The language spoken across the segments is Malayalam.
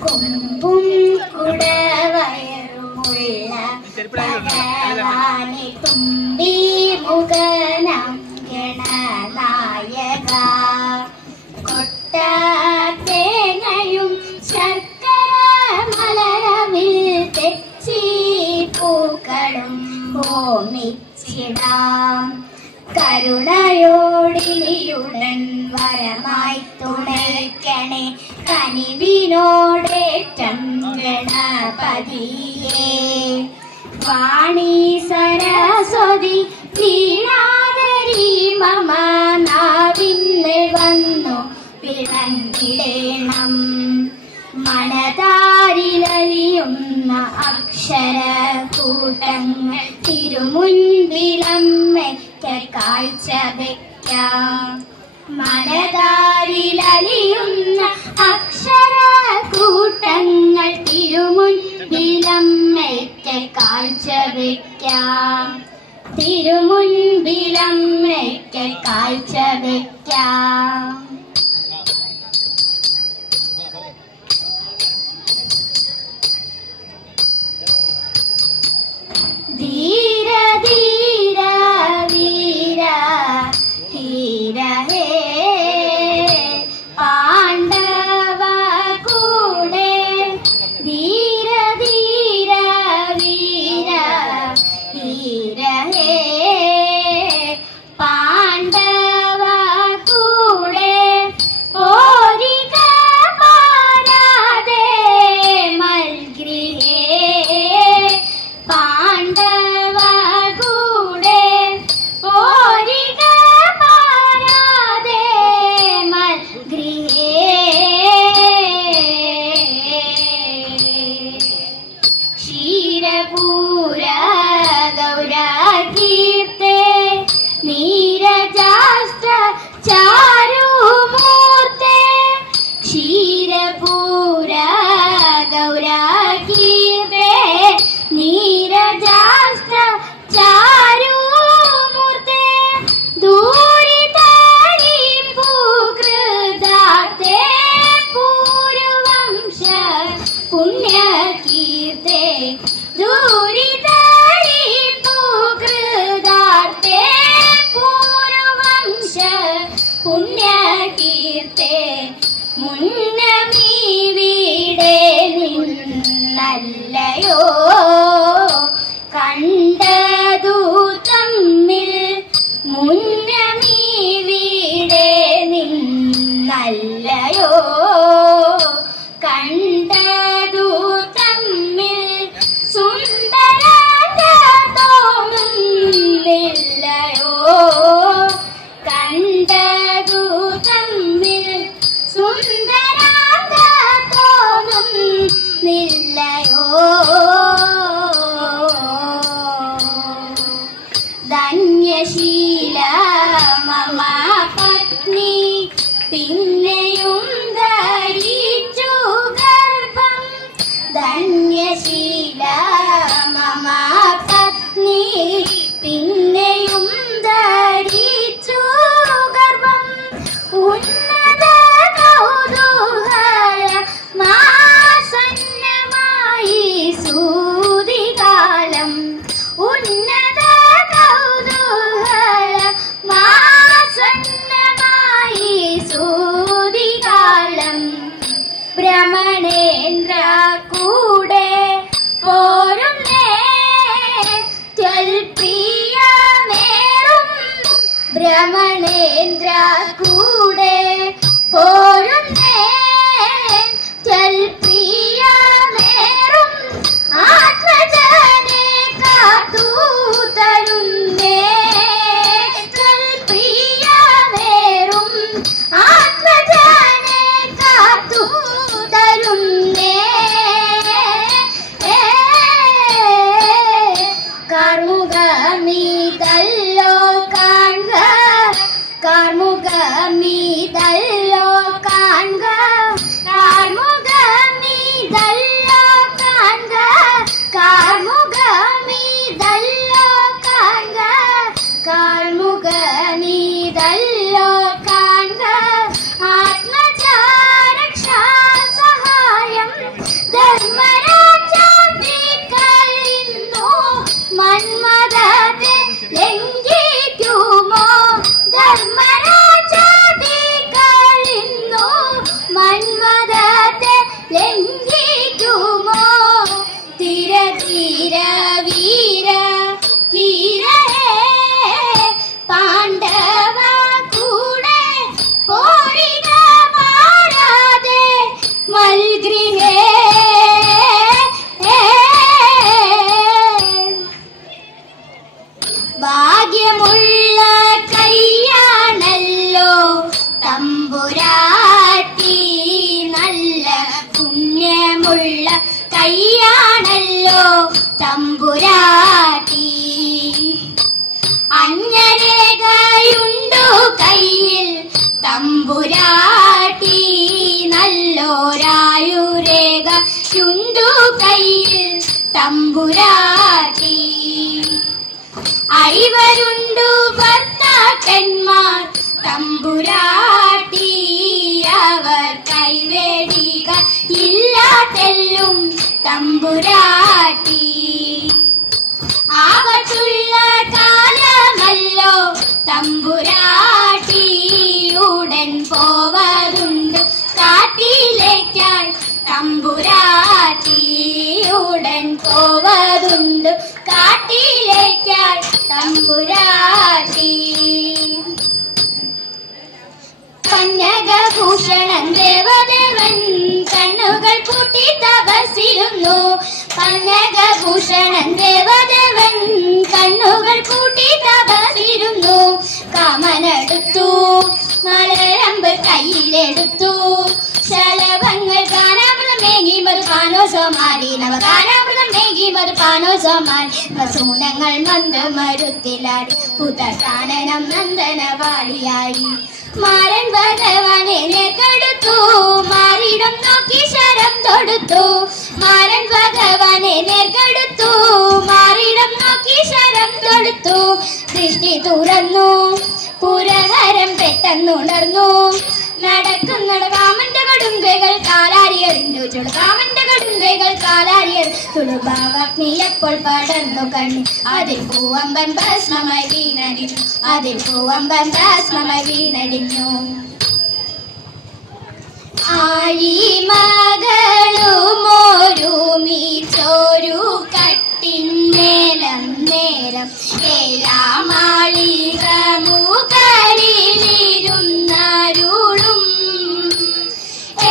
കൊമ്പും കുടവയറുമുള്ള ഭഗവാനെ തുമ്പി മുഖനം ഗണനായക കൊട്ടത്തേങ്ങയും ശർക്കര മലരവിൽ തെച്ചി പൂക്കളും ഹോമിച്ചിടാം കരുണയോടിനിയുടൻ വരമായി തുണയ്ക്കണേ കനിവിനോടേറ്റം ഗണപതിയേ വാണി സരസ്വതി വീണാകരി മമ നാവിന്നിൽ വന്നു വിളങ്ങിടേണം മനതാരിലലിയുന്ന അക്ഷരക്കൂട്ടങ്ങൾ തിരുമുൻപിലമ്മയ്ക്ക കാഴ്ച വയ്ക്കാം മനതാരിലലിയുന്ന അക്ഷരക്കൂട്ടങ്ങൾ തിരുമുൻപിലമ്മയ്ക്ക കാഴ്ച വയ്ക്കാം തിരുമുൻപിലമ്മയ്ക്ക കാഴ്ച വയ്ക്കാം ധീര ധീര വീര ധീര ഹേ പാണ്ഡവ കൂടെ ധീര ധീര വീര ധീര ഹേ പാണ്ഡവ കൂടെ ഓരിക പാരാതെ മൽഗൃഹേ പാണ്ഡവ കൂടെ ഓരിക പാരാതെ മൽഗൃഹേ ക്ഷീരപൂര ഗൗരകീർത്തെ നീരജാസ്ത്ര ചാരുമൂർത്തെ ക്ഷീരപൂര ഗൗരകീർത്തെ നീരജാസ്ത്ര ചാരുമൂർത്തെ ദൂരിതാരി പൂകൃതാർത്തെ പൂർവംശ പുണ്യകീർത്തെ ദൂരിതാരി പൂകൃതാർത്തെ പൂർവംശ പുണ്യകീർത്തെ മുന്നമീ വീടേ നിന്നല്ലയോ കണ്ടതു തമ്മിൽ മുന്നമീ വീടേ നിന്നല്ലയോ കണ്ടതു തമ്മിൽ സുന്ദരത തോന്നുന്നില്ലയോ കണ്ടതു തമ്മിൽ സുന്ദരത തോന്നുന്നില്ലയോ ധന്യശീല മമ പത്നി പിന്നെയും ധരിച്ചു ഗർഭം ധന്യശീല മമ പത്നി പിന്നെയും ധരിച്ചു ഗർഭം ഉന്നത കൗതൂഹല മാസന്നമായി സൂതികാലം ഉന്നത കൗതൂഹല മാസന്നമായി സൂതികാലം ഭ്രമണേന്ദ്ര കൂടെ പോരുന്നേ ത്വൽപ്രിയമേറും ഭ്രമണേന്ദ്ര കൂടെ പോരുന്നേ ത്വൽപ്രിയമേറും ആത്മജനെ കാത്തു തരുന്നേ ത്വൽപ്രിയമേറും ആത്മജനെ കാത്തു തരുന്നേ കാർമുകമീതല്ലോ കാണുക കാർമുകമീതല്ലോ നീതല്ലോ കാൺക ആത്മജാരക്ഷാ സഹായം ധർമ്മരാജാതികളിന്നു മന്മഥത്തെ ലംഘിക്കുമോ ധർമ്മരാജാതികളിന്നു മന്മഥത്തെ ലംഘിക്കുമോ തീര തീര വീര ഹീരേ പാണ്ഡവ കൂടെ പോരിക മാറാതെ മൽഗൃഹേ ഭാഗ്യമുള്ള കയ്യാണല്ലോ തമ്പുരാട്ടി നല്ല പുണ്യമുള്ള കയ്യാണല്ലോ തമ്പുരാട്ടി അന്യരേഖയുണ്ടു കയ്യിൽ തമ്പുരാട്ടി നല്ലോരായുരേഖയുണ്ടു കയ്യിൽ തമ്പുരാട്ടി ഐവരുണ്ടു ഭർത്താക്കന്മാർ തമ്പുരാട്ടി അവർ കൈവേടിക ഇല്ലാതെല്ലും തമ്പുരാട്ടി ആപത്തുള്ള കാലമല്ലോ തമ്പുരാട്ടി ഉടൻ പോവതുണ്ട് കാട്ടിലേക്കായി തമ്പുരാട്ടി ഉടൻ പോവതുണ്ട് കാട്ടിലേക്കായി തമ്പുരാട്ടി പന്നഗഭൂഷണൻ ദേവദേവൻ കണ്ണുകൾ പൂട്ടി തപസ്സിരുന്നു പന്നഗഭൂഷണൻ ദേവദേവൻ കണ്ണുകൾ പൂട്ടി തപസ്സിരുന്നു കാമനെടുത്തു മലരമ്പ് കയ്യിലെടുത്തു ശലഭങ്ങൾ ഗാനാമൃതം മേങ്ങി മധുപാനോ സോമാരി നവഗാനാമൃതം മേങ്ങി മധുപാനോ സോമാരി വസൂനങ്ങൾ മന്ദമരുത്തിലാടി പുതകാനനം നന്ദനവാളിയായി മാരൻ ഭഗവാനെ നേർക്കെടുത്തു മാറിടം നോക്കി ശരം തൊടുത്തു മാരൻ ഭഗവാനെ നേർക്കെടുത്തു മാറിടം നോക്കി ശരം തൊടുത്തു ദൃഷ്ടി തുറന്നു പുരഹരം പെട്ടെന്നുണർന്നു നടക്കുന്നത് കാമന്റെ കടുങ്കൈകൾ കാലാരിയറിഞ്ഞു ചുടു കാമന്റെ കടുങ്കൈകൾ കാലാരിയർ ചുടുഭാവഗ്നിയപ്പോൾ പടർന്നു കണ്ണി അതിൽ പൂവമ്പൻ ഭസ്മമായി വീണടിഞ്ഞു അതിൽ പൂവമ്പൻ ഭസ്മമായി വീണടിഞ്ഞു ആഴിമകളുമോരുമിച്ചോരു കട്ടിന്നേലം നേരം ഏഴാമാളിക മുകളിലിരുന്നരുളും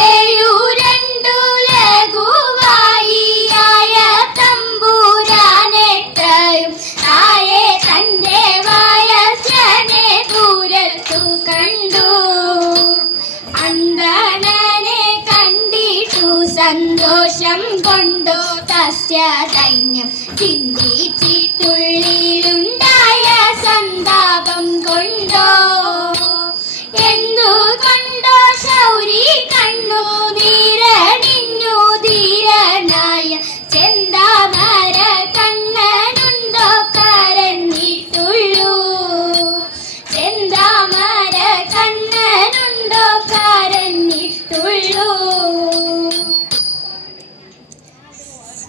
ഏഴുരണ്ടു ലഘുവായിയായ തമ്പുരാനെത്രയും തായെ തന്റെ വയസ്സനെ ദൂരത്തു കണ്ടു അന്ധനെ കണ്ടിട്ടു സന്തോഷം കൊണ്ടു തസ്യ ദൈന്യം ചിന്തിച്ചിട്ടുള്ളിലുണ്ടായ സന്താപം കൊണ്ടോ എന്തു കൊണ്ടോ ശൗരി കണ്ണു നീരണിഞ്ഞു ധീരനായ ചെന്താമര കണ്ണനുണ്ടോ കരഞ്ഞിട്ടുള്ളൂ ചെന്താമര കണ്ണനുണ്ടോ കരഞ്ഞിട്ടുള്ളൂ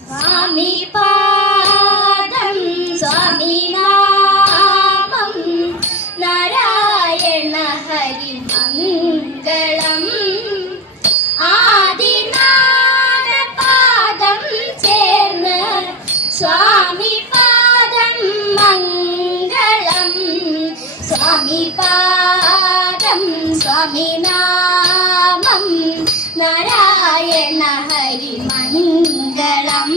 സ്വാമി പാദം സ്വാമി നാമം നാരായണ ഹരി മംഗളം ആദിനാഥ പാദം ചേർന്ന് സ്വാമി പാദം മംഗളം സ്വാമി പാദം സ്വാമി നാമം നാരായണ ഹരി മംഗളം